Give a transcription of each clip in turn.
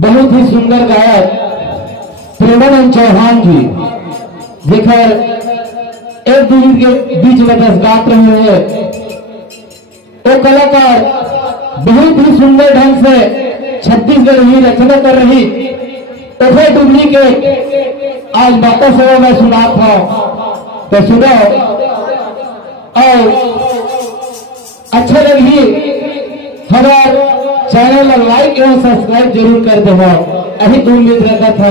बहुत ही सुंदर गायक प्रेमानंद चौहान जी जेकर एक दूसरे के बीच में दस गात रहे हैं। वो कलाकार बहुत ही सुंदर ढंग से छत्तीसगढ़ ही रचना कर रही उसे डुप्लीकेट आज बातों से मैं सुना था तो सुनो और अच्छा लगी हमारे चैनल लाइक एवं सब्सक्राइब जरूर कर दो। अभी उम्मीद रहता था।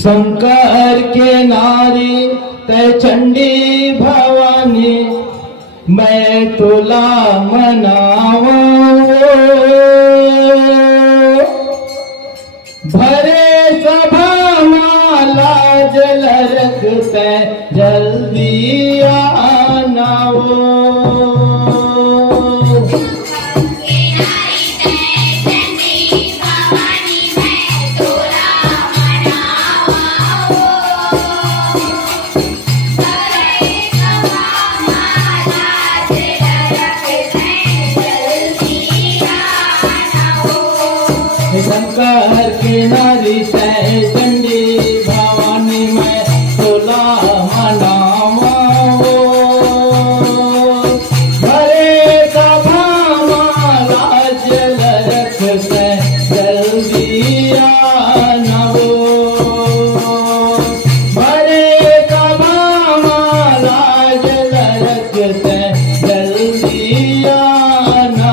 शंकर के नारी तय चंडी भवानी मैं तुला मनावा भरे सभा माला जल रखते जल्दी आना वो शंकर के नारी तय चंडी भवानी मैं तुला मनावा भरे सभा माला जल रखते जल्दी आना भरे सभा माला जल रखते जल्दी आना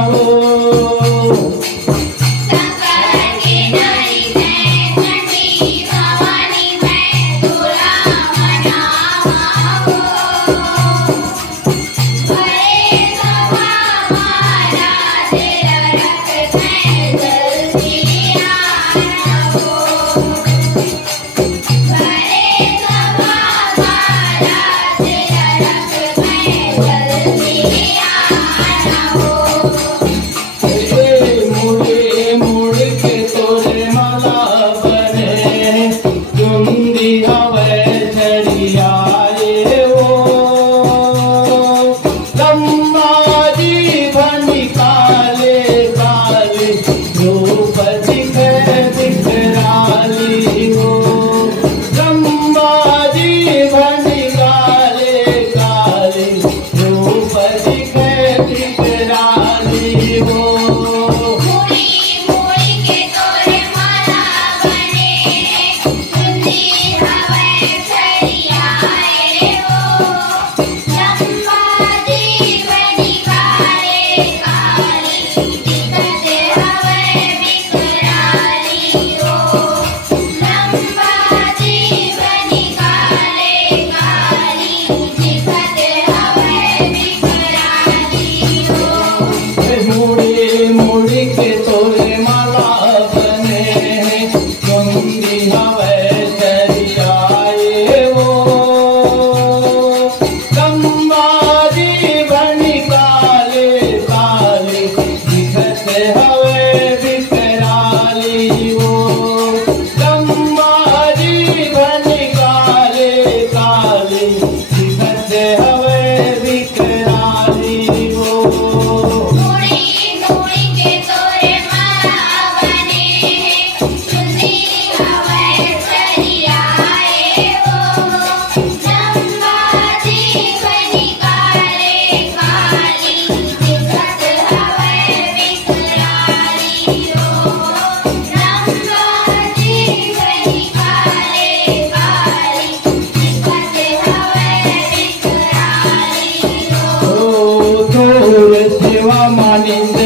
सेवा मानिंद